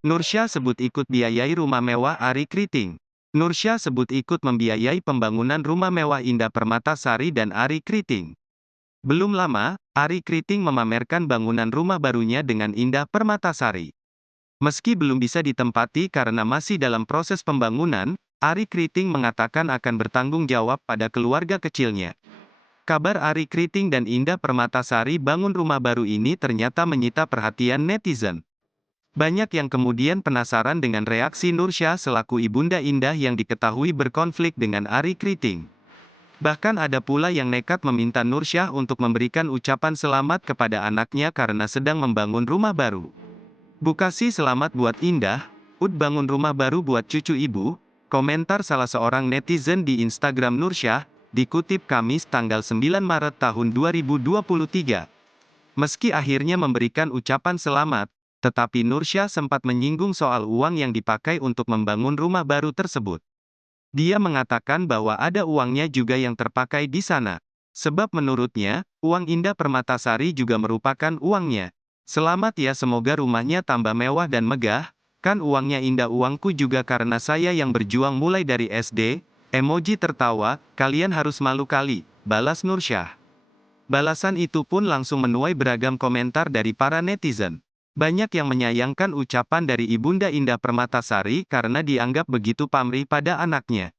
Nursyah sebut ikut biayai rumah mewah Arie Kriting. Nursyah sebut ikut membiayai pembangunan rumah mewah Indah Permatasari dan Arie Kriting. Belum lama, Arie Kriting memamerkan bangunan rumah barunya dengan Indah Permatasari. Meski belum bisa ditempati karena masih dalam proses pembangunan, Arie Kriting mengatakan akan bertanggung jawab pada keluarga kecilnya. Kabar Arie Kriting dan Indah Permatasari bangun rumah baru ini ternyata menyita perhatian netizen. Banyak yang kemudian penasaran dengan reaksi Nursyah selaku ibunda Indah yang diketahui berkonflik dengan Arie Kriting. Bahkan ada pula yang nekat meminta Nursyah untuk memberikan ucapan selamat kepada anaknya karena sedang membangun rumah baru. Bukasih selamat buat Indah, Ud bangun rumah baru buat cucu ibu, komentar salah seorang netizen di Instagram Nursyah, dikutip Kamis tanggal 9 Maret tahun 2023. Meski akhirnya memberikan ucapan selamat, tetapi Nursyah sempat menyinggung soal uang yang dipakai untuk membangun rumah baru tersebut. Dia mengatakan bahwa ada uangnya juga yang terpakai di sana. Sebab menurutnya, uang Indah Permatasari juga merupakan uangnya. Selamat ya, semoga rumahnya tambah mewah dan megah, kan uangnya Indah, uangku juga karena saya yang berjuang mulai dari SD, emoji tertawa, kalian harus malu kali, balas Nursyah. Balasan itu pun langsung menuai beragam komentar dari para netizen. Banyak yang menyayangkan ucapan dari Ibunda Indah Permatasari karena dianggap begitu pamrih pada anaknya.